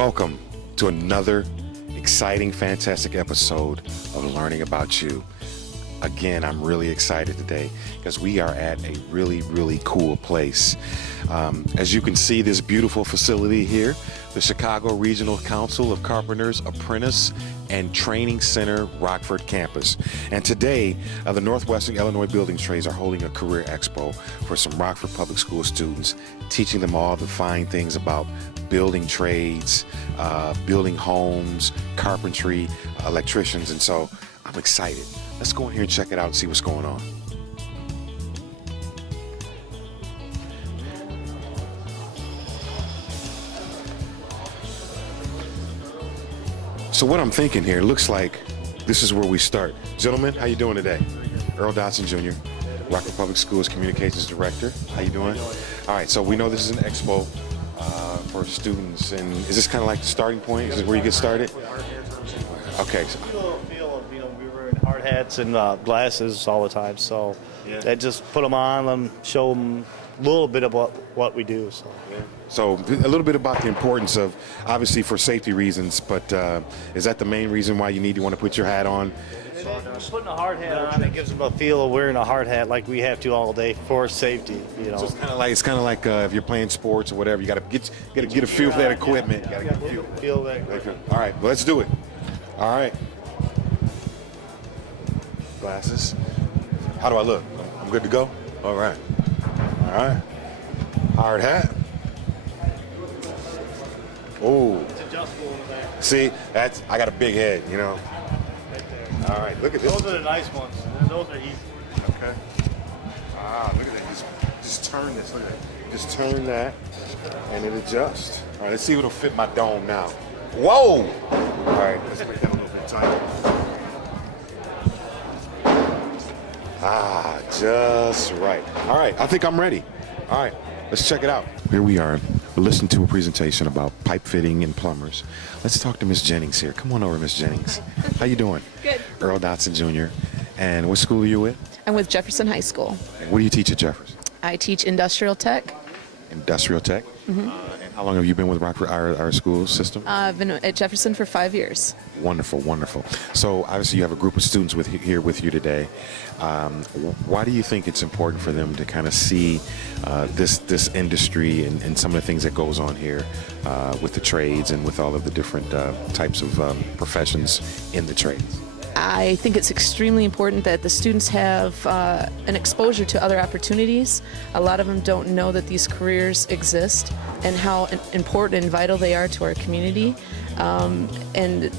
Welcome to another exciting, fantastic episode of Learning About You. Again, I'm really excited today because we are at a really cool place. As you can see, this beautiful facility here, the Chicago Regional Council of Carpenters Apprentice and Training Center, Rockford campus. And today, the Northwestern Illinois Building Trades are holding a career expo for some Rockford Public School students, teaching them all the fine things about building trades, building homes, carpentry, electricians, and so I'm excited. Let's go in here and check it out and see what's going on. So what I'm thinking here, looks like this is where we start. Gentlemen, how you doing today? Earl Dotson Jr., Rockford Public Schools Communications Director. How you doing? All right, so we know this is an expo for students, and is this kind of like the starting point? Is this where you get started? Okay. We were in hard hats and glasses all the time, so that just put them on and show them a little bit of what we do. So a little bit about the importance of, obviously for safety reasons, but is that the main reason why you want to put your hat on? Putting a hard hat on, it gives them a feel of wearing a hard hat like we have to all day for safety. You know, so it's kind of like if you're playing sports or whatever, you got to get a feel for that equipment. You got to get a feel that. All right, well, let's do it. All right. Glasses. How do I look? I'm good to go? All right. All right. Hard hat. Oh. It's adjustable in the back. See, I got a big head, you know. Right there. All right, look at this. Those are the nice ones. Those are easy. Okay. Look at that. Just turn this. Look at that. Just turn that, and it adjusts. All right, let's see if it'll fit my dome now. Whoa! All right, let's make that a little bit tighter. Just right. All right, I think I'm ready. All right, let's check it out. Here we are. We're listening to a presentation about pipe fitting and plumbers. Let's talk to Miss Jennings here. Come on over, Miss Jennings. How you doing? Good. Earl Dotson Jr. And what school are you with? I'm with Jefferson High School. And what do you teach at Jefferson? I teach industrial tech. Industrial tech? And how long have you been with Rockford, our school system? I've been at Jefferson for 5 years. Wonderful, wonderful. So obviously you have a group of students here with you today. Why do you think it's important for them to kind of see this industry and some of the things that goes on here with the trades and with all of the different types of professions in the trades? I think it's extremely important that the students have an exposure to other opportunities. A lot of them don't know that these careers exist and how important and vital they are to our community. And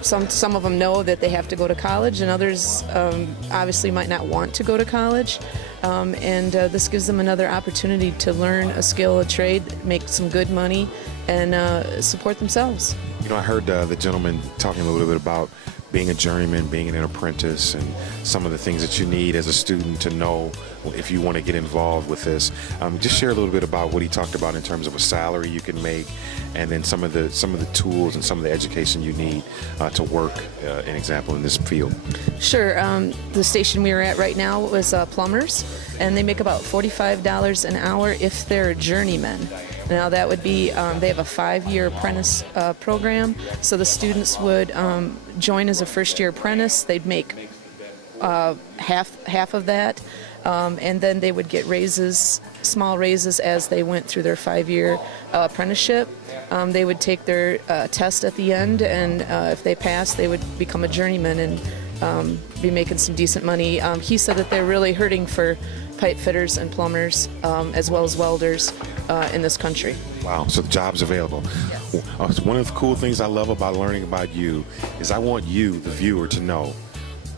some of them know that they have to go to college, and others obviously might not want to go to college. And this gives them another opportunity to learn a skill, a trade, make some good money, and support themselves. You know, I heard the gentleman talking a little bit about being a journeyman, being an apprentice, and some of the things that you need as a student to know if you want to get involved with this. Just share a little bit about what he talked about in terms of a salary you can make, and then some of the tools and some of the education you need to work, an example, in this field. Sure. The station we are at right now was plumbers, and they make about $45 an hour if they're journeymen. Now that would be, they have a 5-year apprentice program, so the students would join as a first-year apprentice. They'd make half of that, and then they would get raises, small raises, as they went through their 5-year apprenticeship. They would take their test at the end, and if they passed, they would become a journeyman and be making some decent money. He said that they're really hurting for pipe fitters and plumbers, as well as welders in this country. Wow, so the job's available. Yes. So one of the cool things I love about learning about you is I want you, the viewer, to know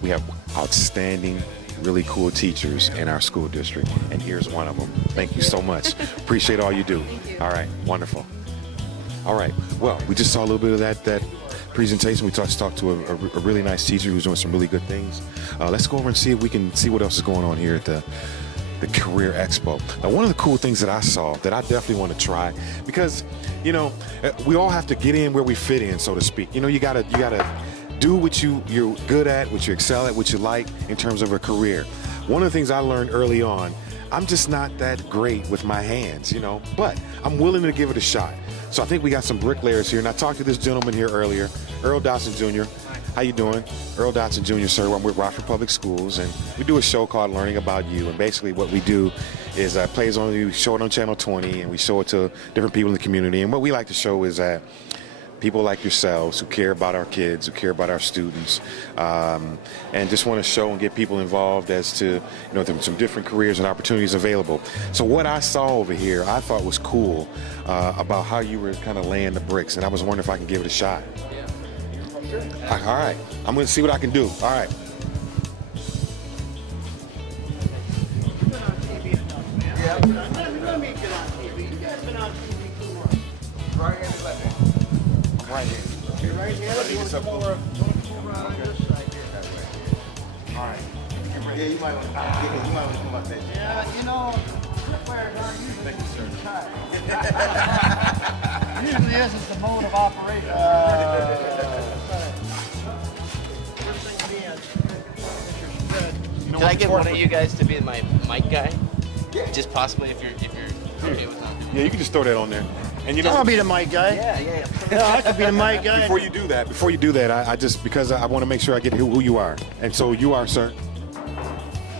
we have outstanding, really cool teachers in our school district, and here's one of them. Thank you so much. Appreciate all you do. Thank you. All right, wonderful. All right, well, we just saw a little bit of that presentation. We talked to a really nice teacher who's doing some really good things. Let's go over and see if we can see what else is going on here at the Career Expo. Now, one of the cool things that I saw that I definitely want to try, because, you know, we all have to get in where we fit in, so to speak. You know, you gotta do what you're good at, what you excel at, what you like in terms of a career. One of the things I learned early on, I'm just not that great with my hands, you know, but I'm willing to give it a shot. So I think we got some bricklayers here, and I talked to this gentleman here earlier, Earl Dotson Jr. How you doing? Earl Dotson Jr., sir. I'm with Rockford Public Schools, and we do a show called Learning About You. And basically what we do is plays on, we show it on Channel 20, and we show it to different people in the community. And what we like to show is that people like yourselves who care about our kids, who care about our students, and just want to show and get people involved as to, there's some different careers and opportunities available. So what I saw over here, I thought was cool about how you were kind of laying the bricks, and I was wondering if I can give it a shot. Yeah. All right. I'm going to see what I can do. All right. Right here. You're right here. You want to come over around this side here. All right. Yeah, you might want to come up there. Yeah, bricklayers aren't usually tight. Usually this is the mode of operation. First thing being, Can I get one of you guys to be my mic guy? Yeah. Just possibly if you're okay with that. Yeah, you can just throw that on there. And I'll be the mic guy. Yeah. Yeah, I could be the mic guy. Before you do that, I just, because I want to make sure I get who you are. And so you are, sir?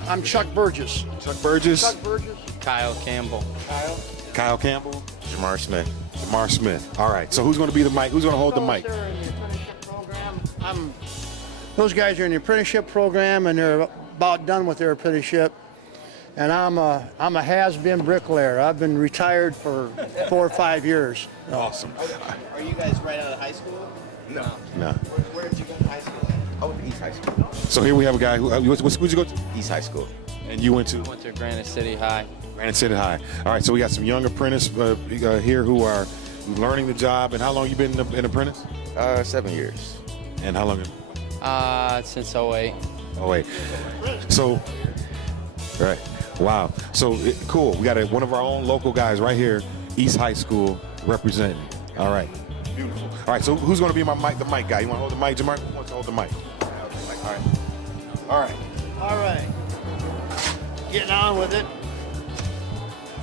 I'm Chuck Burgess. Chuck Burgess? Chuck Burgess. Kyle Campbell. Kyle Campbell? Jamar Smith. Jamar Smith. All right. So who's going to be the mic? Who's going to hold the mic? They're in the apprenticeship program. Those guys are in the apprenticeship program, and they're about done with their apprenticeship. And I'm a has-been bricklayer. I've been retired for 4 or 5 years. Awesome. Are you guys right out of high school? No. Where did you go to high school? I went to East High School. So here we have a guy who, what school did you go to? East High School. And you went to? Went to Granite City High. Granite City High. All right, so we got some young apprentices here who are learning the job. And how long you been an apprentice? 7 years. And how long? Since '08. Oh, wait. So, right. Wow. So, cool. We got one of our own local guys right here, East High School, representing. All right. Beautiful. All right, so who's going to be the mic guy? You want to hold the mic, Jamar? Who wants to hold the mic? All right. All right. Getting on with it.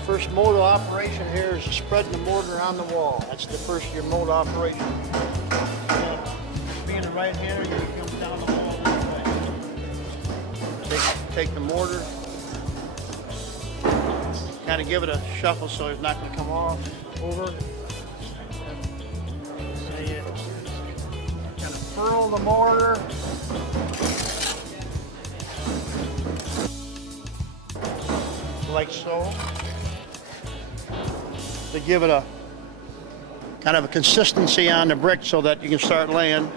First mode of operation here is spreading the mortar on the wall. That's the first your mode of operation. And being a right-hander, you come down the wall this way. Take the mortar. Kind of give it a shuffle so it's not going to come off over. Kind of furl the mortar. Like so. To give it a kind of a consistency on the brick so that you can start laying.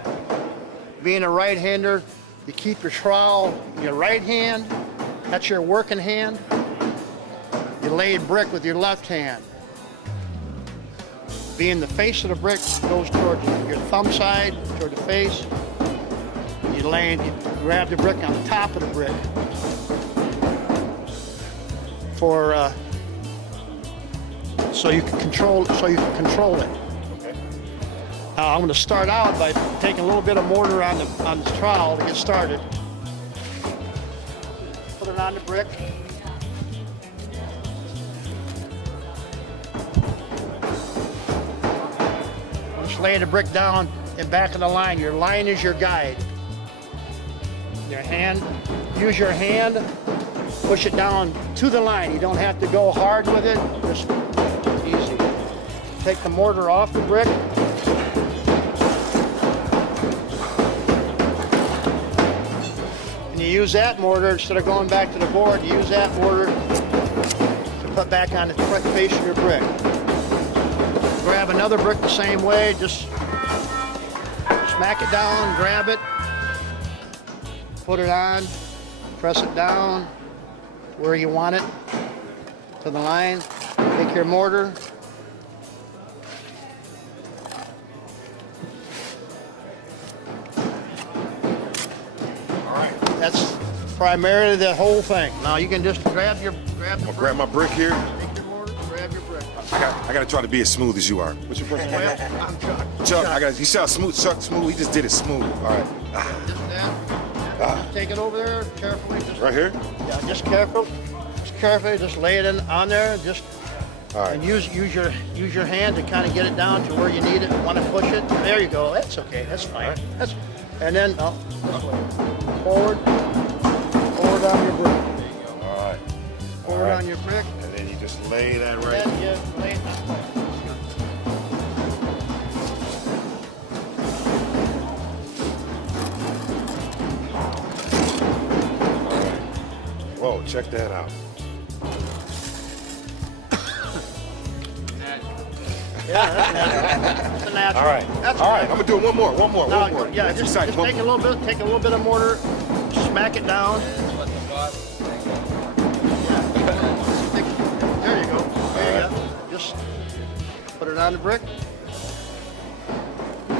Being a right-hander, you keep your trowel in your right hand. That's your working hand. You lay brick with your left hand. Being the face of the brick goes toward your thumb side, toward the face. You grab the brick on the top of the brick. So you can control it. Okay. Now I'm going to start out by taking a little bit of mortar on the trowel to get started. Put it on the brick. Just lay the brick down and back of the line. Your line is your guide. Use your hand, push it down to the line. You don't have to go hard with it, just easy. Take the mortar off the brick. And you use that mortar, instead of going back to the board, you use that mortar to put back on the front face of your brick. Grab another brick the same way, just smack it down, grab it, put it on, press it down where you want it, to the line. Take your mortar, that's primarily the whole thing. Now you can just grab the brick. Grab my brick here. Take your mortar, grab your brick. I got to try to be as smooth as you are. What's your first name? I'm Chuck. Chuck. You sound smooth. Chuck, smooth. He just did it smooth. All right. Just that. Take it over there carefully. Right here? Yeah, just carefully, just lay it on there. Just All right. And use your hand to kind of get it down to where you need it. Want to push it? There you go. That's okay. That's fine. All right. And then this way. Forward on your brick. All right. Forward on your brick. And then you just lay that right. Then you lay it down. Whoa, check that out. Yeah, that's a natural. All right. That's All right. okay. I'm gonna do it one more. No, yeah, That's just exciting. take a little bit of mortar, smack it down. There you go. There you go. Just put it on the brick.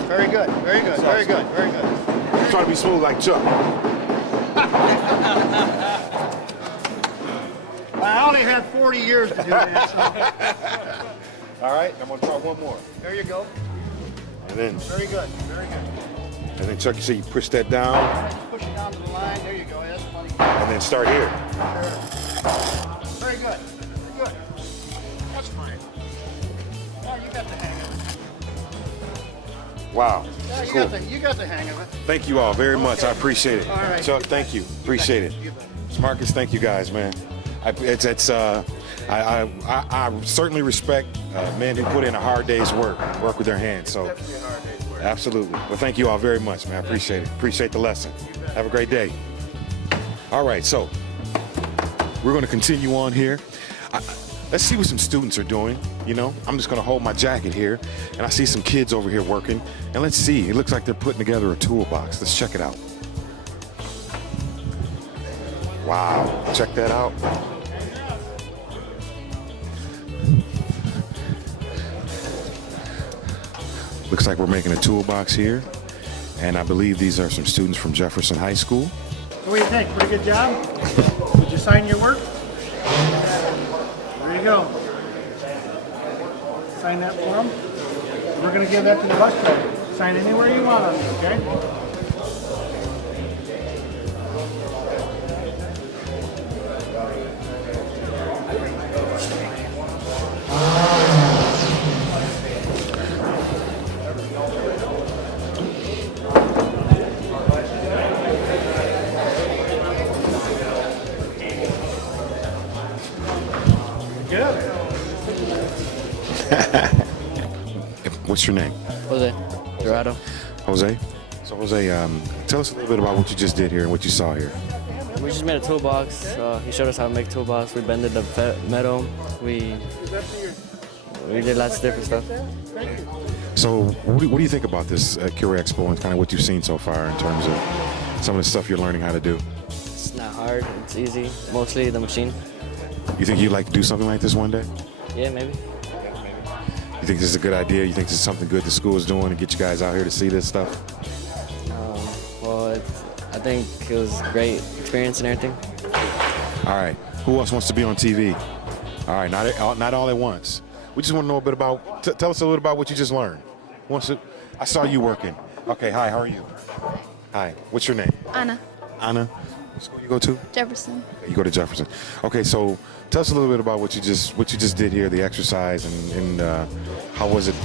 Very good. Very good. Very good. Very good. I'm trying to be smooth like Chuck. I only had 40 years to do that. So. All right. I'm gonna try one more. There you go. And then, Very good. Very good. and then Chuck, you see, you push that down, Push it down to the line. There you go. That's funny. and then start here. Very good. Very good. That's fine. Oh, you got the hang of it. Wow. Yeah, Cool. you got the hang of it. Thank you all very much. I appreciate it. All right. Chuck, thank you. Appreciate it. You bet. Marcus, thank you guys, man. I certainly respect men who put in a hard day's work with their hands. So, absolutely. Well, thank you all very much, man. I appreciate it. Appreciate the lesson. Have a great day. All right, so we're going to continue on here. Let's see what some students are doing. You know, I'm just going to hold my jacket here, and I see some kids over here working. And let's see. It looks like they're putting together a toolbox. Let's check it out. Wow, check that out. Looks like we're making a toolbox here, and I believe these are some students from Jefferson High School. What do you think? Pretty good job? Did you sign your work? There you go. Sign that form. We're going to give that to the bus driver. Sign anywhere you want on it, okay? What's your name? Jose. Dorado. Jose? So Jose, tell us a little bit about what you just did here and what you saw here. We just made a toolbox. He showed us how to make a toolbox. We bended the metal. We did lots of different stuff. So what do you think about this Cure Expo and kind of what you've seen so far in terms of some of the stuff you're learning how to do? It's not hard. It's easy. Mostly the machine. You think you'd like to do something like this one day? Yeah, maybe. You think this is a good idea? You think this is something good the school is doing to get you guys out here to see this stuff? Well, I think it was a great experience and everything. All right. Who else wants to be on TV? All right. Not all at once. We just want to know a bit about. Tell us a little about what you just learned. I saw you working. Okay. Hi. How are you? Hi. What's your name? Anna, Anna. What school you go to? Jefferson. You go to Jefferson. Okay. So tell us a little bit about what you just did here, the exercise, and how was it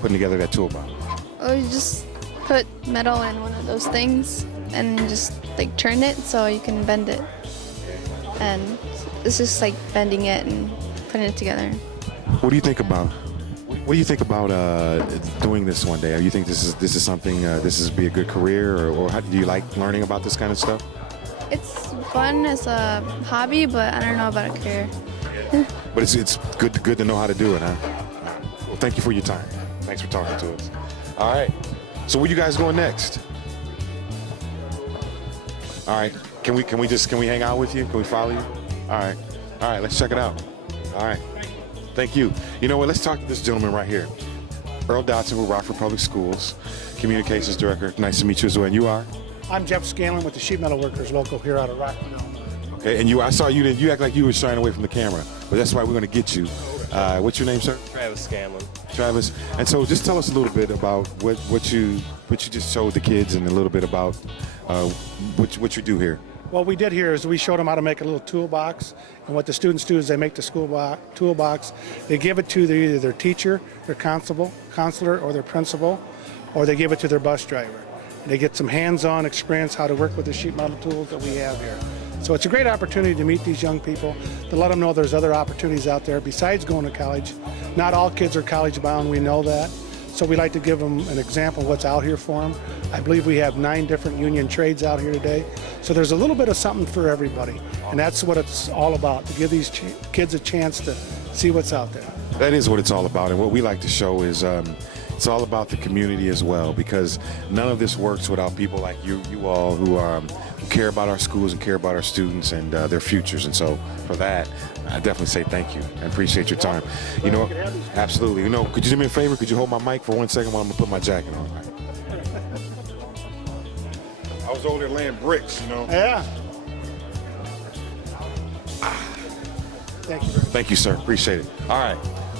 putting together that toolbox? Oh, you just put metal in one of those things and just like turn it so you can bend it. And it's just like bending it and putting it together. What do you think about? What do you think about doing this one day? Do you think this is something this is be a good career, or how, do you like learning about this kind of stuff? It's fun as a hobby, but I don't know about a career. But it's good to know how to do it, huh? Well, thank you for your time. Thanks for talking to us. All right. So where you guys going next? All right. Can we hang out with you? Can we follow you? All right. All right. Let's check it out. All right. Thank you. You know what? Let's talk to this gentleman right here. Earl Dotson with Rockford Public Schools, Communications Director. Nice to meet you as well. And you are? I'm Jeff Scanlon with the Sheet Metal Workers local here out of Rockford. Okay. And I saw you. You act like you were shying away from the camera, but that's why we're going to get you. What's your name, sir? Travis Scanlon. Travis. And so just tell us a little bit about what you just showed the kids and a little bit about what you do here. What we did here is we showed them how to make a little toolbox, and what the students do is they make the toolbox. They give it to either their teacher, their counselor, or their principal, or they give it to their bus driver. And they get some hands-on experience how to work with the sheet metal tools that we have here. So it's a great opportunity to meet these young people, to let them know there's other opportunities out there besides going to college. Not all kids are college bound, we know that. So we like to give them an example of what's out here for them. I believe we have 9 different union trades out here today. So there's a little bit of something for everybody. And that's what it's all about, to give these kids a chance to see what's out there. That is what it's all about. And what we like to show is it's all about the community as well, because none of this works without people like you all who care about our schools and care about our students and their futures. And so for that, I definitely say thank you and appreciate your time. You know, absolutely. You know, could you do me a favor? Could you hold my mic for 1 second while I'm gonna put my jacket on? I was over there laying bricks, you know. Yeah. Thank you. Thank you, sir. Appreciate it. All right.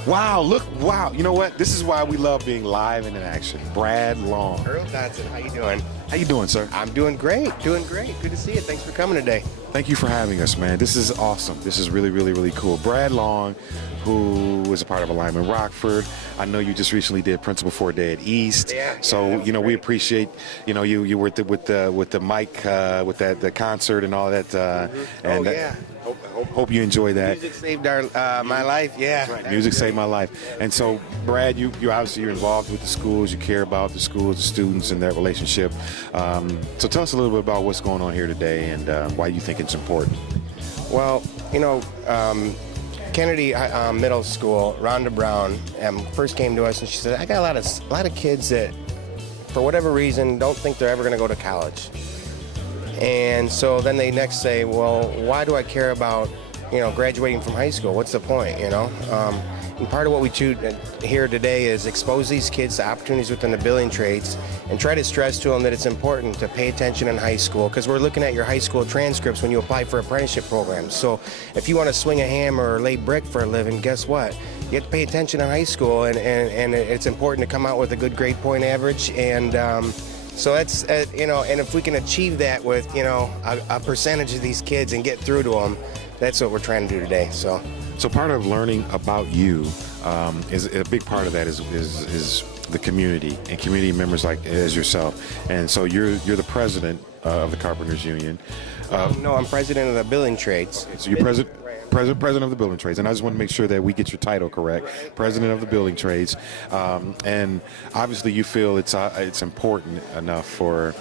Wow, look, wow. You know what? This is why we love being live and in action. Brad Long. Earl Dodson, how you doing? How you doing, sir? I'm doing great, doing great. Good to see you. Thanks for coming today. Thank you for having us, man. This is awesome. This is really, really, really cool. Brad Long, who was a part of Alignment Rockford. I know you just recently did Principal for a Day at East. Yeah, so you know we appreciate you were with the mic with the concert and all that. And yeah. Hope you enjoy that. Music saved my life. Yeah. Right. Music saved my life. And so, Brad, you obviously you're involved with the schools. You care about the schools, the students, and their relationship. So tell us a little bit about what's going on here today and why you think it's important. Well, Kennedy Middle School, Rhonda Brown first came to us and she said, I got a lot of kids that, for whatever reason, don't think they're ever going to go to college. And so then they next say, well, why do I care about, graduating from high school? What's the point, And part of what we choose here today is expose these kids to opportunities within the building trades and try to stress to them that it's important to pay attention in high school, because we're looking at your high school transcripts when you apply for apprenticeship programs. So if you want to swing a hammer or lay brick for a living, guess what? You have to pay attention in high school, and it's important to come out with a good grade point average. And so that's, and if we can achieve that with, a percentage of these kids and get through to them, that's what we're trying to do today. So part of learning about you is a big part of that is the community and community members like as yourself. And so you're the president of the Carpenters Union. No, I'm president of the building trades. So you're president of the building trades, and I just want to make sure that we get your title correct. President of the building trades, and obviously you feel it's important enough for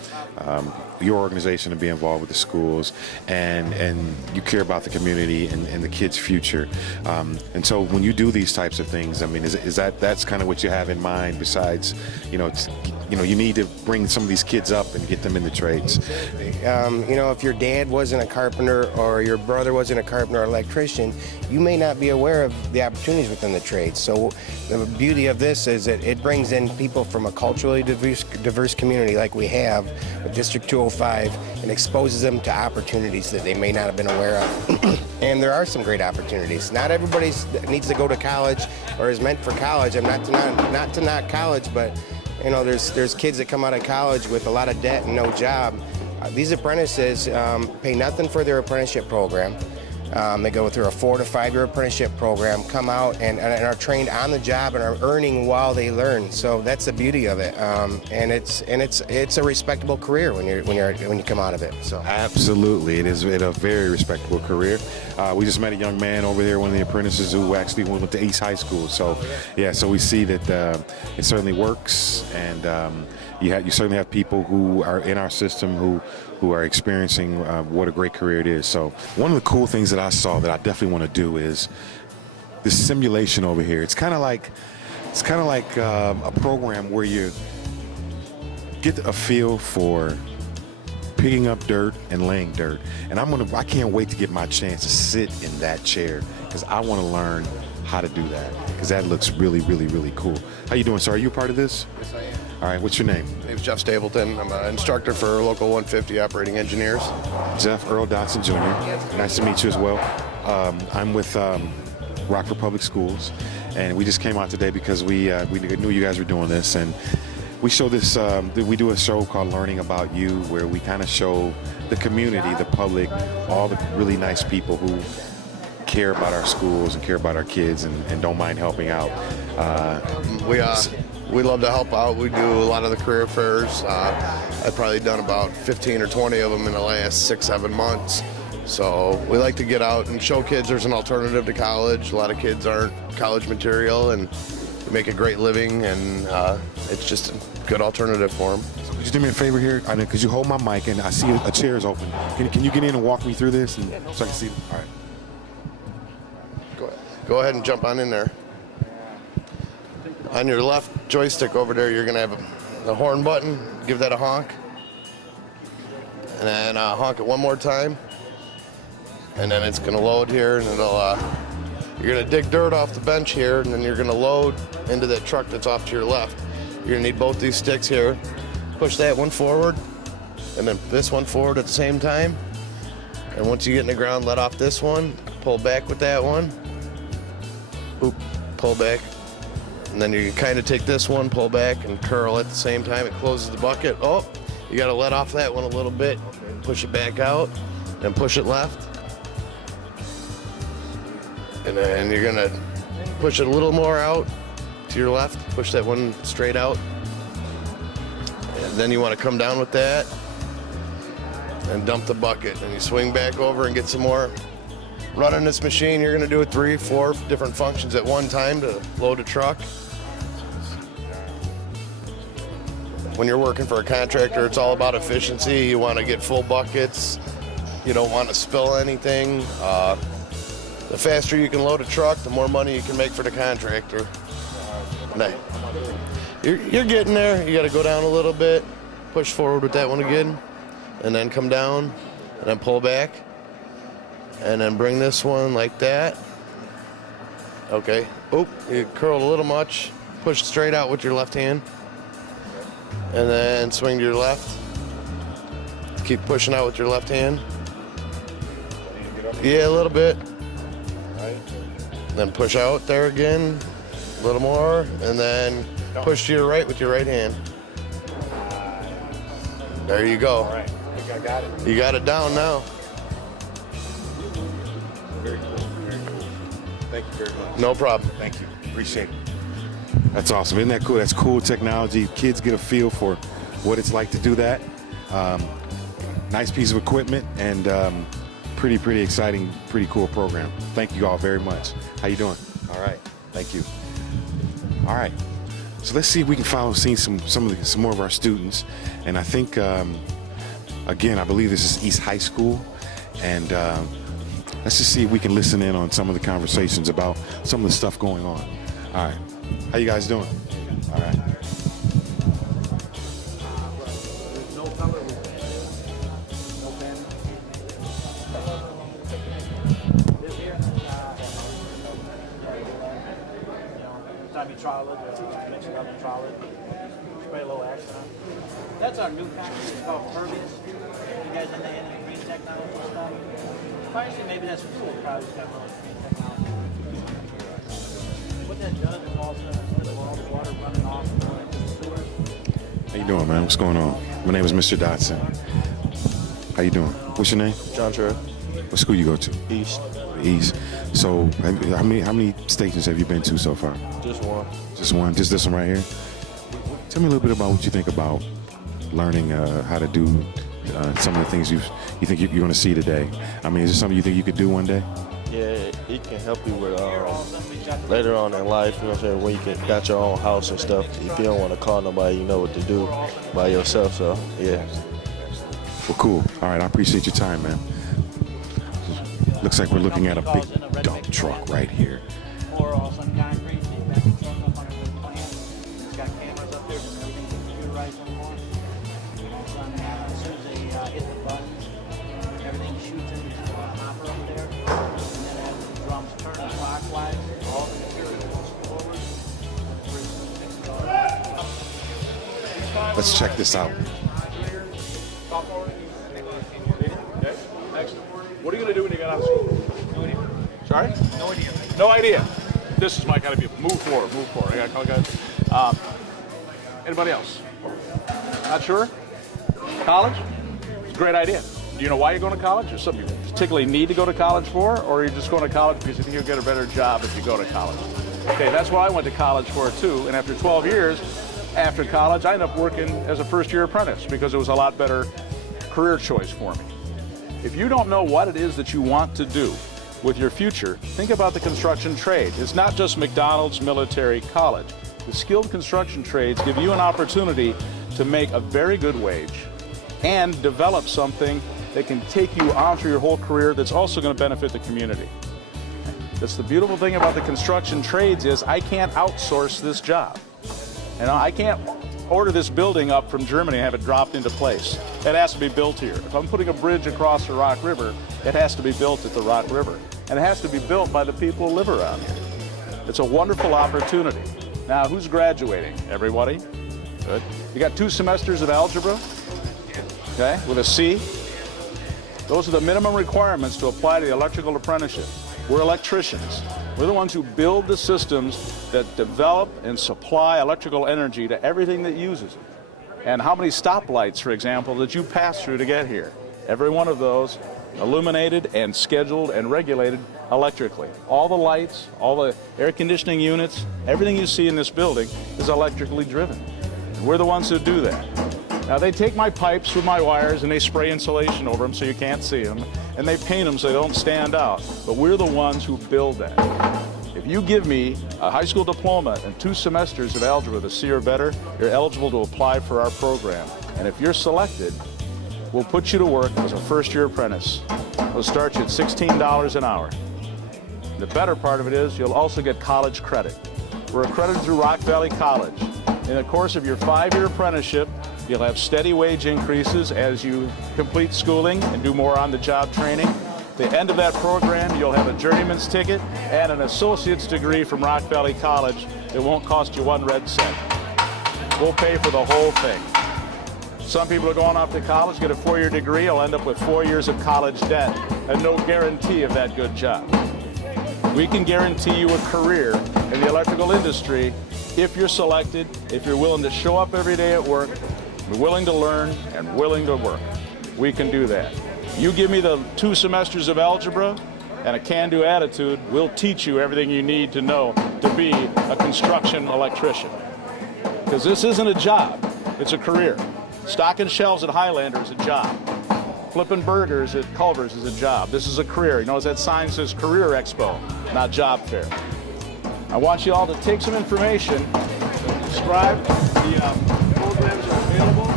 your organization to be involved with the schools, and you care about the community and the kids' future. And so when you do these types of things, I mean, is that's kind of what you have in mind? Besides, you need to bring some of these kids up and get them in the trades. If your dad wasn't a carpenter or your brother wasn't a carpenter or electrician, you may not be aware of the opportunities within the trades. So the beauty of this is that it brings in people from a culturally diverse community like we have with District 205 and exposes them to opportunities that they may not have been aware of. And there are some great opportunities. Not everybody needs to go to college or is meant for college. I'm not to knock college, but there's kids that come out of college with a lot of debt and no job. These apprentices pay nothing for their apprenticeship program. They go through a 4 to 5 year apprenticeship program, come out and are trained on the job and are earning while they learn. So that's the beauty of it, and it's a respectable career when you come out of it. So absolutely, it is a very respectable career. We just met a young man over there, one of the apprentices who actually went to East High School. So yeah, so we see that it certainly works, and you certainly have people who are in our system who are experiencing what a great career it is. So one of the cool things that I saw that I definitely want to do is this simulation over here. It's kind of like a program where you get a feel for picking up dirt and laying dirt. And I can't wait to get my chance to sit in that chair, because I want to learn how to do that, because that looks really, really, really cool. How you doing, sir? Are you a part of this? Yes, I am. All right, what's your name? My name is Jeff Stapleton. I'm an instructor for Local 150 Operating Engineers. Jeff Earl Dodson Jr. Nice to meet you as well. I'm with Rockford Public Schools, and we just came out today because we knew you guys were doing this, and we show this. We do a show called Learning About You, where we kind of show the community, the public, all the really nice people who care about our schools and care about our kids and don't mind helping out. We love to help out. We do a lot of the career fairs. I've probably done about 15 or 20 of them in the last 6-7 months. So we like to get out and show kids there's an alternative to college. A lot of kids aren't college material, and we make a great living, and it's just a good alternative for them. So could you do me a favor here? I mean, could you hold my mic, and I see a chair is open. Can you get in and walk me through this, and so I can see? All right. Go ahead and jump on in there. On your left joystick over there, you're gonna have the horn button. Give that a honk, and then honk it one more time, and then it's gonna load here, and it'll. You're gonna dig dirt off the bench here, and then you're gonna load into that truck that's off to your left. You're gonna need both these sticks here. Push that one forward, and then this one forward at the same time. And once you get in the ground, let off this one. Pull back with that one. Oop, pull back. And then you kind of take this one, pull back, and curl at the same time. It closes the bucket. Oh, you got to let off that one a little bit. Push it back out, and push it left. And then you're going to push it a little more out to your left. Push that one straight out. And then you want to come down with that and dump the bucket. And you swing back over and get some more. Running this machine, you're going to do it 3-4 different functions at one time to load a truck. When you're working for a contractor, it's all about efficiency. You want to get full buckets. You don't want to spill anything. The faster you can load a truck, the more money you can make for the contractor. Now, you're getting there. You got to go down a little bit, push forward with that one again, and then come down, and then pull back. And then bring this one like that. Okay. Oop, you curled a little much. Push straight out with your left hand. And then swing to your left. Keep pushing out with your left hand. Yeah, a little bit. Then push out there again. A little more. And then push to your right with your right hand. There you go. All right. I think I got it. You got it down now. Very cool. Very cool. Thank you very much. No problem. Thank you. Appreciate it. That's awesome. Isn't that cool? That's cool technology. Kids get a feel for what it's like to do that. Nice piece of equipment and pretty exciting, pretty cool program. Thank you all very much. How you doing? All right. Thank you. All right. So let's see if we can follow some more of our students. And I think again, I believe this is East High School, and let's just see if we can listen in on some of the conversations about some of the stuff going on. All right. How you guys doing? All right. Time you trial it, mix it up and trial it, spray a little accent on it. That's our new concrete. It's called Pervious. You guys into any green technology stuff? Actually, maybe that's a cool crowd who's got really green technology. What that does is also all the water running off the sewer. How you doing, man? What's going on? My name is Mr. Dotson. How you doing? What's your name? John Trey. What school you go to? East. East. So how many stations have you been to so far? Just one. Just one? Just this one right here? Tell me a little bit about what you think about learning how to do some of the things you think you're going to see today. I mean, is it something you think you could do one day? Yeah, it can help you with later on in life, you know what I'm saying, when you got your own house and stuff. If you don't want to call nobody, you know what to do by yourself, so yeah. Well, cool. All right, I appreciate your time, man. Looks like we're looking at a big dump truck right here. Pour all some concrete, you back the truck up under the plant. It's got cameras up there, just everything's computerized anymore. As soon as they hit the buttons, everything shoots into the hopper up there. And then as the drums turn clockwise, all the material goes forward. Let's check this out. What are you going to do when you get out of school? No idea. Sorry? No idea. No idea. This is my kind of view. Move forward, move forward. I got a couple guys. Anybody else? Not sure? College? It's a great idea. Do you know why you're going to college? Or something you particularly need to go to college for? Or are you just going to college because you think you'll get a better job if you go to college? Okay, that's what I went to college for too. And after 12 years after college, I ended up working as a first-year apprentice because it was a lot better career choice for me. If you don't know what it is that you want to do with your future, think about the construction trade. It's not just McDonald's Military College. The skilled construction trades give you an opportunity to make a very good wage and develop something that can take you on through your whole career that's also going to benefit the community. That's the beautiful thing about the construction trades is I can't outsource this job. I can't order this building up from Germany and have it dropped into place. It has to be built here. If I'm putting a bridge across the Rock River, it has to be built at the Rock River. And it has to be built by the people who live around here. It's a wonderful opportunity. Now, who's graduating? Everybody? Good. You got 2 semesters of algebra, okay, with a C. Those are the minimum requirements to apply to the electrical apprenticeship. We're electricians. We're the ones who build the systems that develop and supply electrical energy to everything that uses it. And how many stoplights, for example, did you pass through to get here? Every one of those illuminated and scheduled and regulated electrically. All the lights, all the air conditioning units, everything you see in this building is electrically driven. And we're the ones who do that. Now they take my pipes with my wires and they spray insulation over them so you can't see them, and they paint them so they don't stand out. But we're the ones who build that. If you give me a high school diploma and 2 semesters of algebra, the C or better, you're eligible to apply for our program. And if you're selected, we'll put you to work as a first-year apprentice. We'll start you at $16 an hour. The better part of it is you'll also get college credit. We're accredited through Rock Valley College. In the course of your 5-year apprenticeship, you'll have steady wage increases as you complete schooling and do more on-the-job training. At the end of that program, you'll have a journeyman's ticket and an associate's degree from Rock Valley College that won't cost you 1 red cent. We'll pay for the whole thing. Some people are going off to college, get a 4-year degree, will end up with 4 years of college debt and no guarantee of that good job. We can guarantee you a career in the electrical industry if you're selected, if you're willing to show up every day at work, willing to learn, and willing to work. We can do that. You give me the 2 semesters of algebra and a can-do attitude, we'll teach you everything you need to know to be a construction electrician. Because this isn't a job, it's a career. Stocking shelves at Highlander is a job. Flipping burgers at Culver's is a job. This is a career. You notice that sign says Career Expo, not Job Fair. I want you all to take some information, subscribe. The programs are available.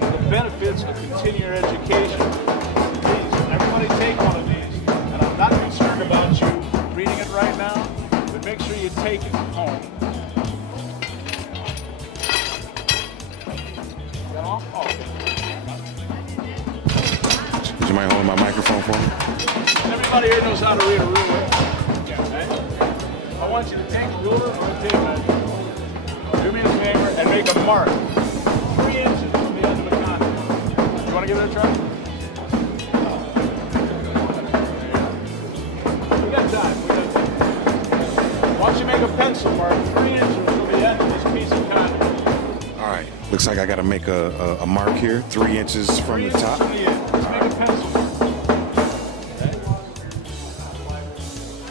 The benefits of continuing education. Please, everybody take one of these. And I'm not concerned about you reading it right now, but make sure you take it home. Got all? Oh, okay. Would you mind holding my microphone for me? Everybody here knows how to read a ruler. Okay? I want you to take a ruler or take a, do me a favor and make a mark 3 inches from the end of the contact. You want to give it a try? We got time. Why don't you make a pencil mark 3 inches from the end of this piece of contact? All right. Looks like I got to make a mark here, 3 inches from the top. From the end. Just make a pencil mark. Okay?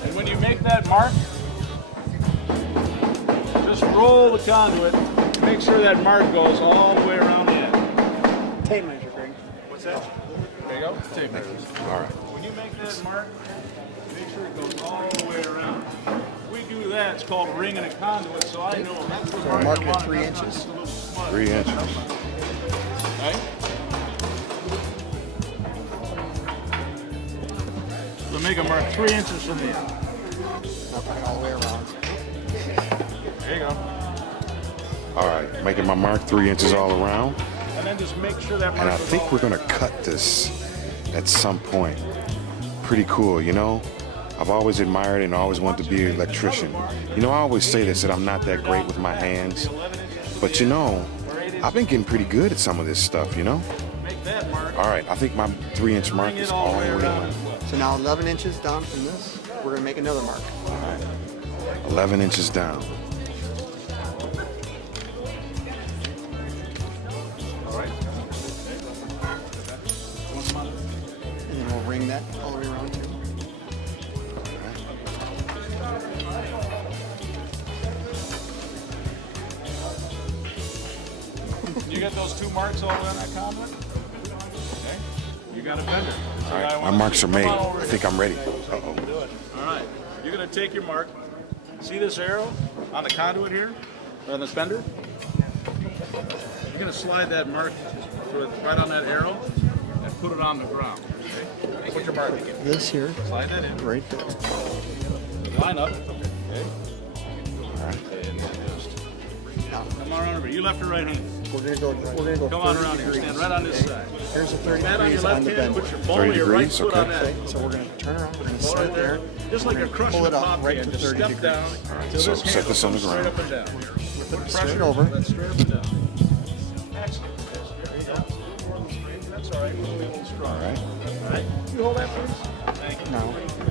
And when you make that mark, just roll the conduit and make sure that mark goes all the way around the end. Tape measure, Greg. What's that? There you go. Tape measure. All right. When you make that mark, make sure it goes all the way around. If we do that, it's called ringing a conduit, so I know that's the mark mark I at want. 3 inches. 3 inches. Okay? So make a mark 3 inches from the end. All the way around. There you go. All right. Making my mark 3 inches all around. And then just make sure that mark And I goes think all we're the way going to cut this at some point. Pretty cool, you know? I've always admired and always wanted to be an electrician. You know, I always say this, that I'm not that great with my hands. But you know, I've been getting pretty good at some of this stuff, you know? Make that mark. All right, I think my 3 inch mark is all the way around. So now 11 inches down from this, we're going to make another mark. 11 inches down. All right. that all the way around too. You got those 2 marks all on that conduit? Okay. You got a bender. All right, my marks are made. I think I'm ready. Uh-oh. Do it. All right. You're going to take your mark. See this arrow on the conduit here? On this bender? You're going to slide that mark right on that arrow and put it on the ground. Okay? Put your mark again. This here. Slide that in. Right there. Line up. Okay. All right. And then just come on around. You left or right hand? We're gonna go. Come on around here. Stand right on this side. Here's a 30 Stand on your degrees left on the hand. bender. Put your ball of your right foot on that. Okay, so we're gonna turn around. We're gonna Ball sit right there. Just like you're crushing pull a it up pop right can. to Just 30 step degrees. down. All right, till so this set hand this on the goes ground. Straight up and down. Put Straight pressure over. That's straight up and down. Excellent. There you go. That's all right. We'll be a little strong. All right. All right. You hold that, please. Thank you. No.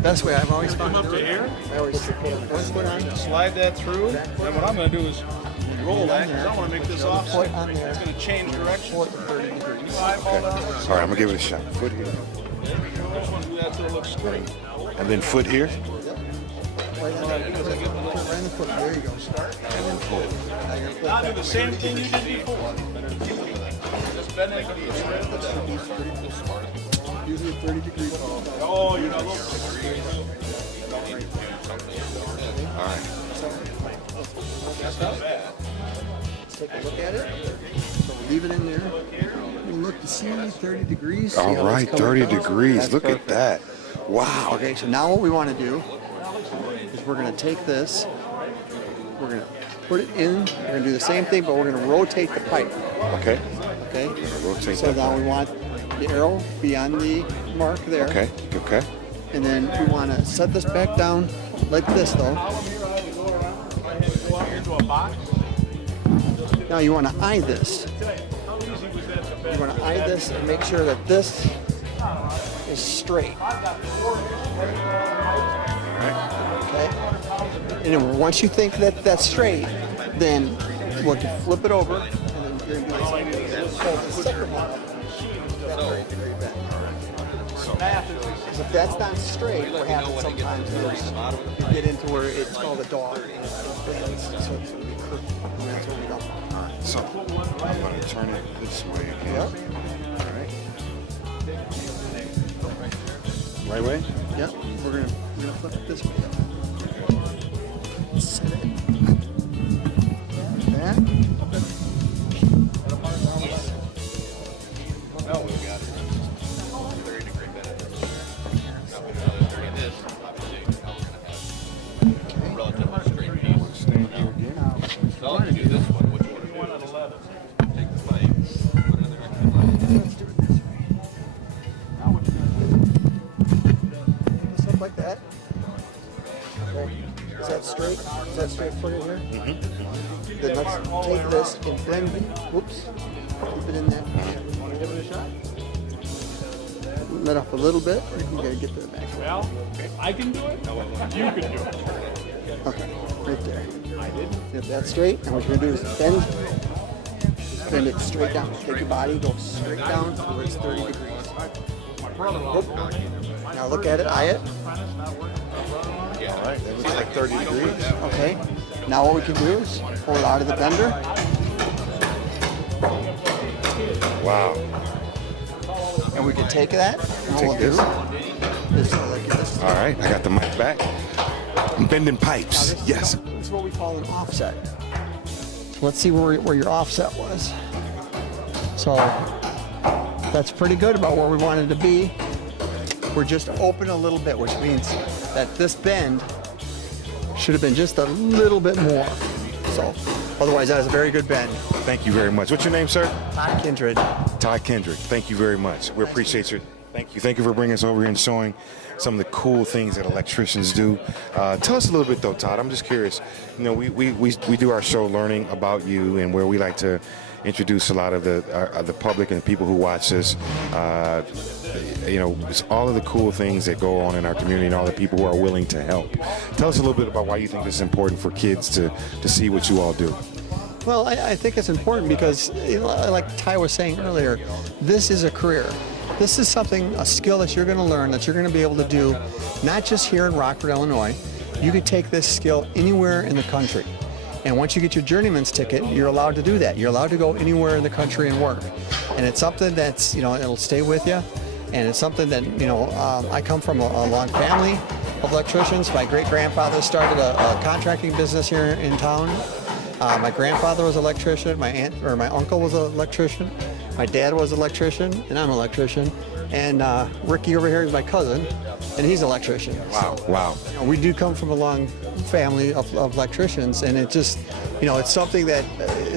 Best way I've always Come found up to to do here. it. I always put one foot on. Slide that through. Then what I'm going to do is roll that because I want to make this offset. It's going to change direction. 30 degrees. Eyeball down. All right, I'm gonna give it a shot. Foot here, This one, do that so it looks straight. and then foot here. Right on the foot. There you go. Now do the same thing you did before. Just bend it straight up and down. Usually 30 degrees. Oh, you're not All right. That's not bad. Let's take a look at it. So we'll leave it in there. We'll look to see 30 degrees. See All how right, it's coming 30 down. degrees. That's Look perfect. at that. Wow. Okay, so now what we want to do is we're going to take this, we're going to put it in, we're going to do the same thing, but we're going to rotate the pipe. Okay. Okay? Rotate So that now pipe. we want the arrow be on the mark there. Okay. Okay. And then we want to set this back down like this though. Go out here into a box. Now you want to eye this. You want to eye this and make sure that this is straight. Okay? And then once you think that that's straight, then we'll flip it over and then you're going to do the same thing. Fold the second one up. That 30-degree bend. Because if that's not straight, what happens sometimes is you get into where it's called a dog. So it's going to be crooked. And that's what we don't want. So I'm gonna turn it this way again. Yep. All right. Right way? Yep. We're gonna flip it this way. Set it. Like that. No, we got it. 30-degree bend. Now we got another 30 this. Obviously, now we're going to have a relatively straight piece. Stand here again. So I'll let you do this one. Which one? One on 11. Take the pipe, put it in the direction of the Let's do it this way. Now what you're gonna do? Stuff like that. Okay. Is that straight? Is that straight for you here? Mm-hmm. Then let's take this and bend it. Whoops. Keep it in there. Want to give it a shot? Let off a little bit. You gotta get to the back. Well, I can do it. You can do it. Okay, right there. I did. If that's straight, and what you're gonna do is bend it straight down. Take your body, go straight down to where it's 30 degrees. Whoop. Now look at it, eye it. All right. That looks like 30 degrees. Okay. Now what we can do is pull it out of the bender. Wow. And we can take that. And what we'll Take do is like this. All right. I got the mic back. I'm bending Now pipes. this Yes. is what we call an offset. Let's see where your offset was. So that's pretty good about where we wanted to be. We're just open a little bit, which means that this bend should have been just a little bit more. So otherwise that is a very good bend. Thank you very much. What's your name, sir? Todd Kindred. Todd Kendrick. Thank you very much. We appreciate you. Thank you. Thank you for bringing us over here and showing some of the cool things that electricians do. Tell us a little bit though, Todd. I'm just curious. You know, we do our show learning about you, and where we like to introduce a lot of the public and the people who watch this. You know, it's all of the cool things that go on in our community and all the people who are willing to help. Tell us a little bit about why you think it's important for kids to see what you all do. Well, I think it's important because, you know, like Ty was saying earlier, this is a career. This is something, a skill that you're going to learn, that you're going to be able to do, not just here in Rockford, Illinois. You can take this skill anywhere in the country. And once you get your journeyman's ticket, you're allowed to do that. You're allowed to go anywhere in the country and work. And it's something that's, it'll stay with you. And it's something that, I come from a long family of electricians. My great-grandfather started a contracting business here in town. My grandfather was an electrician. My uncle was an electrician. My dad was an electrician, and I'm an electrician. And Ricky over here is my cousin, and he's an electrician. Wow, wow. We do come from a long family of electricians, and it just, it's something that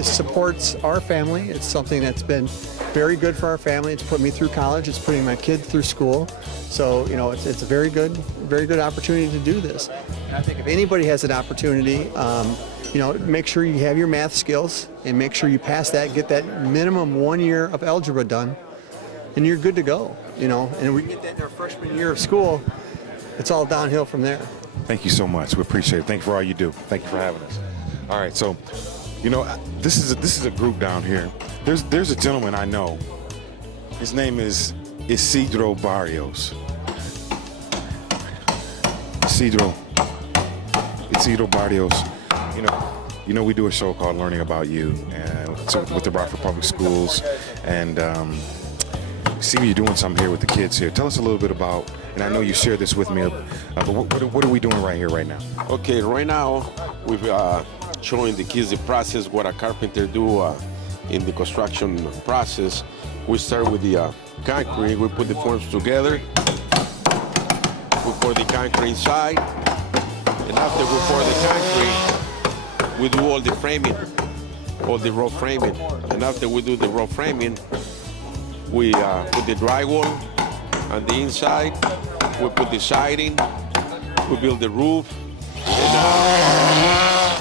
supports our family. It's something that's been very good for our family. It's put me through college. It's putting my kid through school. So, it's a very good opportunity to do this. And I think if anybody has an opportunity, make sure you have your math skills and make sure you pass that, get that minimum 1 year of algebra done, and you're good to go, And we get that in our freshman year of school, it's all downhill from there. Thank you so much. We appreciate it. Thank you for all you do. Thank you for having us. All right, so, this is a group down here. There's a gentleman I know. His name is Isidro Barrios. Isidro Barrios. We do a show called Learning About You, and so with the Rockford Public Schools, and see you're doing something here with the kids here. Tell us a little bit about, and I know you shared this with me, but what are we doing right here, right now? Okay, right now we're showing the kids the process, what a carpenter do in the construction process. We start with the concrete, we put the forms together, we pour the concrete inside, and after we pour the concrete, we do all the framing, all the raw framing. And after we do the raw framing, we put the drywall on the inside, we put the siding, we build the roof, and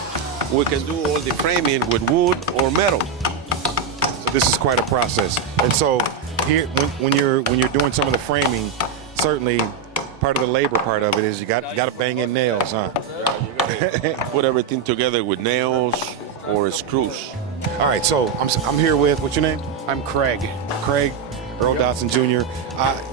we can do all the framing with wood or metal. So this is quite a process. And so here, when you're doing some of the framing, certainly part of the labor part of it is you got to bang in nails, huh? Put everything together with nails or screws. All right, so I'm here with, what's your name? I'm Craig. Craig Earl Dotson Jr.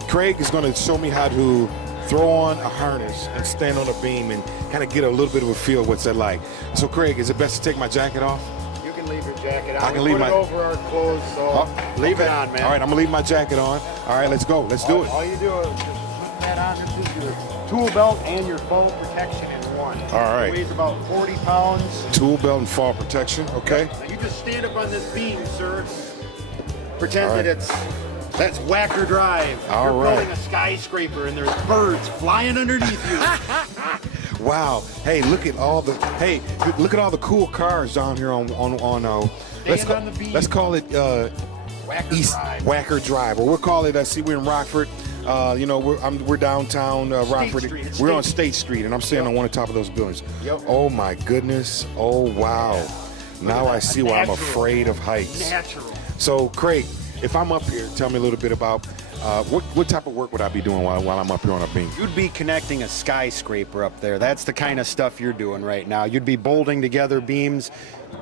Craig is going to show me how to throw on a harness and stand on a beam and kind of get a little bit of a feel of what's that like. So Craig, is it best to take my jacket off? You can leave your jacket on. I can leave put it over our clothes, so leave it on, man. All right, I'm going to leave my jacket on. All right, let's go. Let's do it. All you do is just put that on. This is your tool belt and your fall protection in one. All right. It weighs about 40 pounds. Tool belt and fall protection, okay. Now you just stand up on this beam, sir. Pretend that that's Whacker Drive. All You're right. building a skyscraper and there's birds flying underneath you. Wow. Hey, look at all the cool cars down here on let's call it Whacker Drive, or we'll call it see, we're in Rockford. We're downtown Rockford. We're on State Street, and I'm standing on one of the top of those buildings. Yep. Oh my goodness. Oh wow. Now I see why I'm afraid of heights. Natural. So Craig, if I'm up here, tell me a little bit about what type of work would I be doing while I'm up here on a beam? You'd be connecting a skyscraper up there. That's the kind of stuff you're doing right now. You'd be bolting together beams,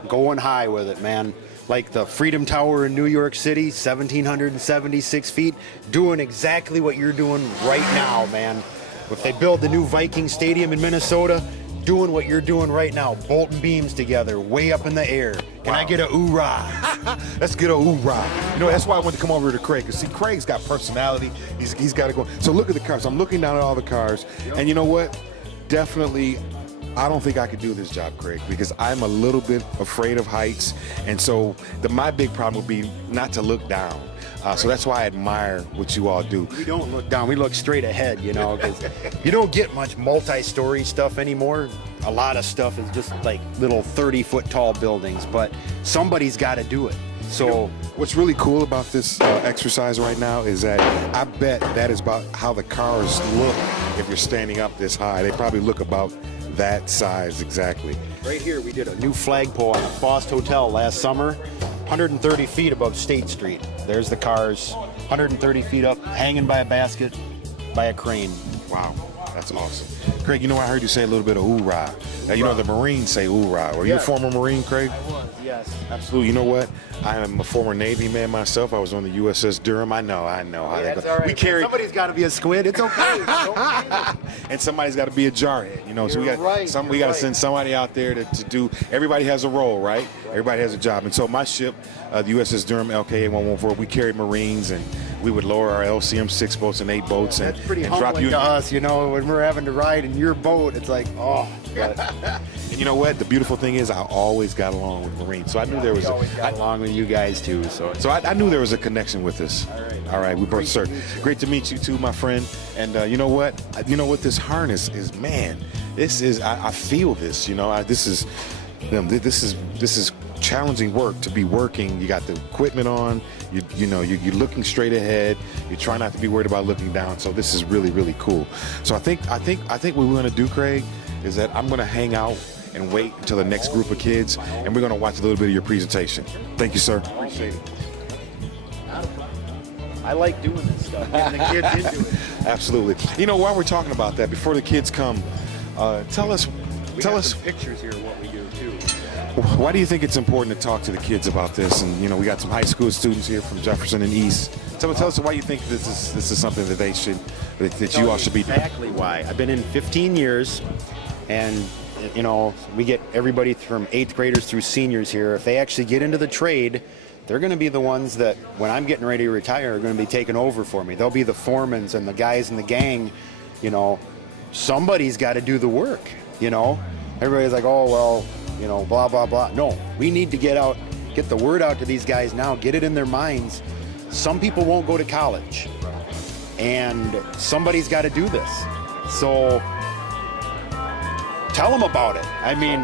going high with it, man. Like the Freedom Tower in New York City, 1,776 feet, doing exactly what you're doing right now, man. If they build the new Viking Stadium in Minnesota, doing what you're doing right now, bolting beams together, way up in the air. Can I get a oorah? Let's get a oorah. That's why I wanted to come over to Craig, because see, Craig's got personality. He's got to go. So look at the cars. I'm looking down at all the cars, and you know what? Definitely, I don't think I could do this job, Craig, because I'm a little bit afraid of heights, and so my big problem would be not to look down. So that's why I admire what you all do. We don't look down, we look straight ahead, because you don't get much multi-story stuff anymore. A lot of stuff is just like little 30-foot tall buildings, but somebody's got to do it. So what's really cool about this exercise right now is that I bet that is about how the cars look if you're standing up this high. They probably look about that size exactly. Right here, we did a new flagpole on the Fost Hotel last summer, 130 feet above State Street. There's the cars, 130 feet up, hanging by a basket, by a crane. Wow. That's awesome. Craig, you know, I heard you say a little bit of hoorah. Now, you know the Marines say hoorah. Were you a former Marine, Craig? I was, yes. Absolutely. You know what? I am a former Navy man myself. I was on the USS Durham. I know how they That's go. all right. We carry, Somebody's got to be a squid. It's okay. and somebody's got to be a jarhead. You know, so we You're got right, we got to send somebody out there to do. Everybody has a role, right? Everybody has a job. And so my ship, the USS Durham LKA 114, we carried Marines, and we would lower our LCM 6 boats and 8 boats and, That's pretty and drop humbling you. to us, you know, when we're having to ride in your boat. It's like, oh. But And you know what? The beautiful thing is, I always got along with Marines, so I knew there was. we always got along with you guys too. So I knew there was a connection with us. All right. We both, sir. Great to meet you too, my friend. And you know what? This harness is, man. This is. I feel this. You know, this is challenging work to be working. You got the equipment on. You're looking straight ahead. You try not to be worried about looking down. So this is really, really cool. So I think what we're going to do, Craig, is that I'm going to hang out and wait until the next group of kids, and we're going to watch a little bit of your presentation. Thank you, sir. Appreciate it. I like doing this stuff, getting the kids into it. Absolutely. You know, while we're talking about that, before the kids come, tell us Some pictures here of what we do too. why do you think it's important to talk to the kids about this? And you know, we got some high school students here from Jefferson and East. Tell us why you think this is something that that you all should be doing. Exactly why. I've been in 15 years, and you know, we get everybody from 8th graders through seniors here. If they actually get into the trade, they're going to be the ones that, when I'm getting ready to retire, are going to be taking over for me. They'll be the foremans and the guys in the gang. You know, somebody's got to do the work. You know, everybody's like, oh well, you know, blah blah blah. No, we need to get the word out to these guys now. Get it in their minds. Some people won't go to college, and somebody's got to do this. So tell them about it. I mean,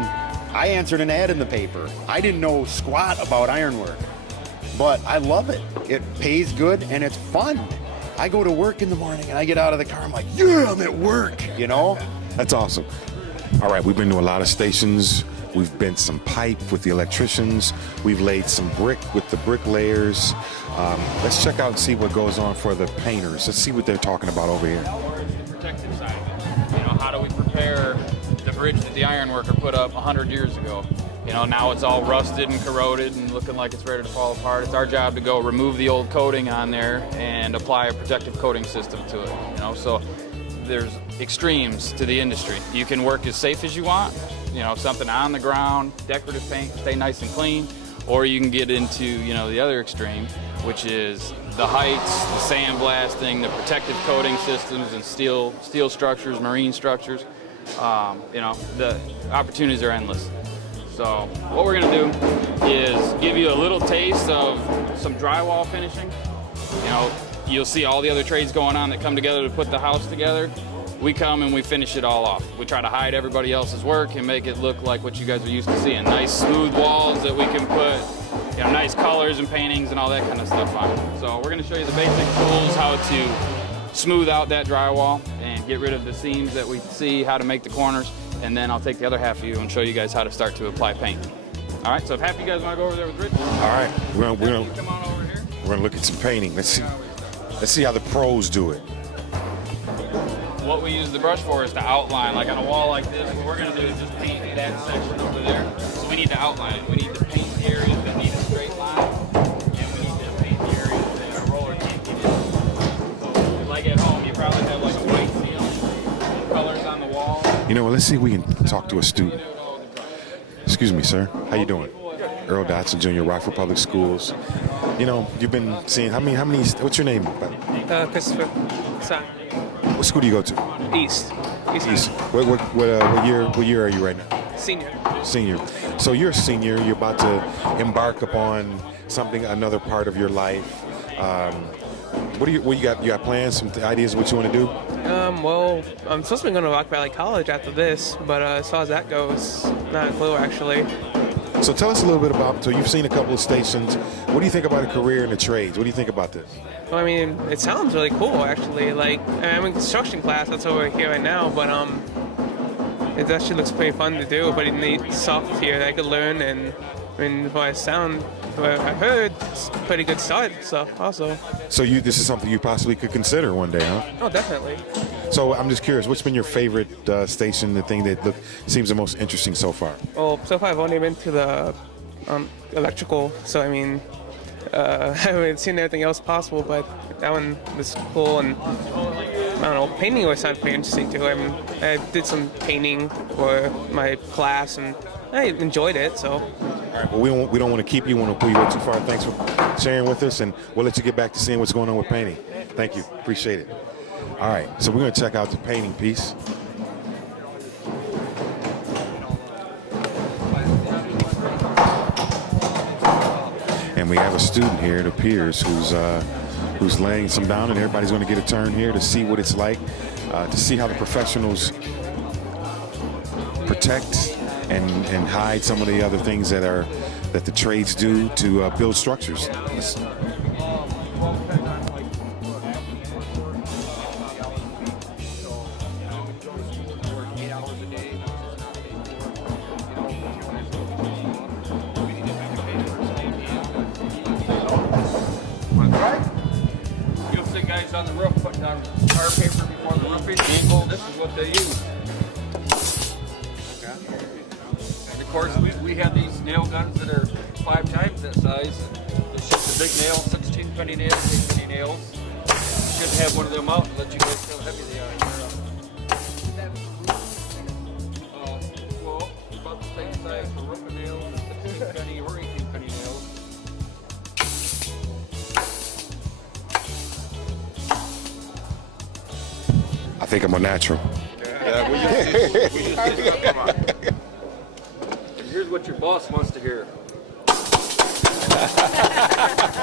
I answered an ad in the paper. I didn't know squat about ironwork, but I love it. It pays good and it's fun. I go to work in the morning and I get out of the car. I'm like, yeah, I'm at work, you know? That's awesome. All right, we've been to a lot of stations. We've bent some pipe with the electricians. We've laid some brick with the bricklayers. Let's check out and see what goes on for the painters. Let's see what they're talking about over here. Protective side of it. You know, how do we prepare the bridge that the ironworker put up 100 years ago? You know, now it's all rusted and corroded and looking like it's ready to fall apart. It's our job to go remove the old coating on there and apply a protective coating system to it. You know, so there's extremes to the industry. You can work as safe as you want, you know, something on the ground, decorative paint, stay nice and clean, or you can get into, you know, the other extreme, which is the heights, the sandblasting, the protective coating systems and steel structures, marine structures. You know, the opportunities are endless. So what we're gonna do is give you a little taste of some drywall finishing. You know, you'll see all the other trades going on that come together to put the house together. We come and we finish it all off. We try to hide everybody else's work and make it look like what you guys are used to seeing. Nice smooth walls that we can put, you know, nice colors and paintings and all that kind of stuff on. So we're gonna show you the basic tools, how to smooth out that drywall and get rid of the seams that we see, how to make the corners, and then I'll take the other half of you and show you guys how to start to apply paint. All right, so if half of you guys want to go over there with Rich. All right, we're gonna come on over here. We're gonna look at some painting. Let's see how the pros do it. What we use the brush for is to outline, like on a wall like this. What we're gonna do is just paint that section over there. So we need to outline it. We need to paint the areas that need a straight line, and we need to paint the areas that a roller can't get in. So, like at home, you probably have like a white ceiling, colors on the wall. You know what? Let's see if we can talk to a student. Excuse me, sir. How you doing? Earl Dotson Jr., Rockford Public Schools. You know, you've been seeing how many? What's your name? Christopher. Sorry. What school do you go to? East. What year are you right now? Senior. Senior. So you're a senior. You're about to embark upon something, another part of your life. What do you got? You got plans? Some ideas of what you want to do? Well, I'm supposed to be going to Rock Valley College after this, but as far as that goes, not a clue actually. So tell us a little bit about. So you've seen a couple of stations. What do you think about a career in the trades? What do you think about this? Well, I mean, it sounds really cool actually. Like, I'm in construction class. That's what we're here right now, but it actually looks pretty fun to do. But it needs soft here that I could learn and I mean, what I've heard, it's a pretty good start. So also. So this is something you possibly could consider one day, huh? Oh, definitely. So I'm just curious, what's been your favorite station, the thing that seems the most interesting so far? Well, so far I've only been to the electrical, so I mean, I haven't seen everything else possible, but that one was cool, and I don't know, painting was sounded pretty interesting too. I mean, I did some painting for my class, and I enjoyed it, so. All right, well, we don't want to keep you, want to pull you way too far. Thanks for sharing with us, and we'll let you get back to seeing what's going on with painting. Thank you, appreciate it. All right, so we're going to check out the painting piece. And we have a student here, it appears, who's laying some down, and everybody's going to get a turn here to see what it's like, to see how the professionals protect and hide some of the other things that the trades do to build structures. You'll see guys on the roof putting down tar paper before the roofing. This is what they use. And of course, we have these nail guns that are 5 times that size. It's just a big nail, 16 penny nails, 8 penny nails. You should have one of them out and let you guys see how heavy they are. Well, about the same size for roofing nails, 16 penny or 18 penny nails. I think I'm a natural. Yeah, we just did it. Come on. And here's what your boss wants to hear.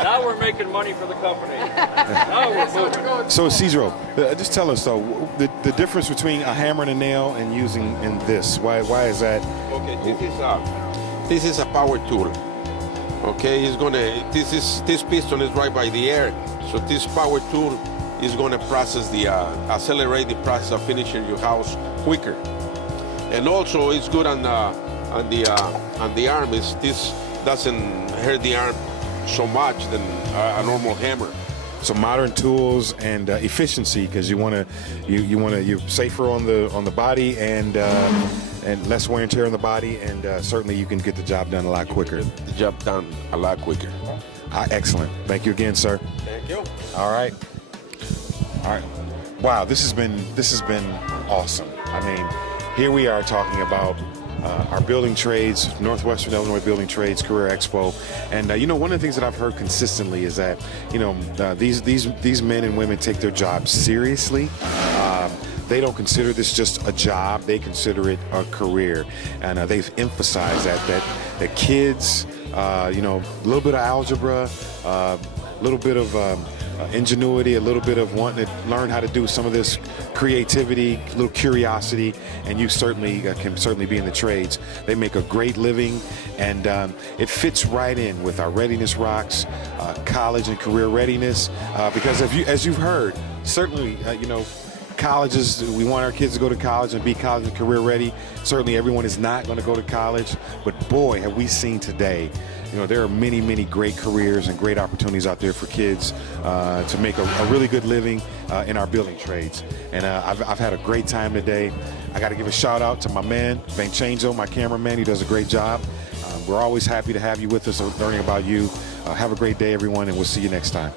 Now we're making money for the company. Now we're moving. So Cedro, just tell us though, the difference between a hammer and a nail and using in this. Why is that? Okay, this is a power tool. Okay, this piston is right by the air, so this power tool is going to process accelerate the process of finishing your house quicker. And also, it's good on the arm. This doesn't hurt the arm so much than a normal hammer. So modern tools and efficiency, because you're safer on the body and less wear and tear on the body, and certainly you can get the job done a lot quicker. The job done a lot quicker. Excellent. Thank you again, sir. Thank you. All right. Wow, this has been awesome. I mean, here we are talking about our building trades, Northwestern Illinois Building Trades Career Expo, and one of the things that I've heard consistently is that these men and women take their jobs seriously. They don't consider this just a job; they consider it a career, and they've emphasized that kids, a little bit of algebra, a little bit of ingenuity, a little bit of wanting to learn how to do some of this creativity, a little curiosity, and you certainly can be in the trades. They make a great living, and it fits right in with our Readiness Rocks, college and career readiness, because as you've heard, certainly, colleges, we want our kids to go to college and be college and career ready. Certainly everyone is not going to go to college, but boy, have we seen today, there are many, many great careers and great opportunities out there for kids to make a really good living in our building trades. And I've had a great time today. I got to give a shout out to my man, Vincenzo, my cameraman. He does a great job. We're always happy to have you with us, learning about you. Have a great day, everyone, and we'll see you next time.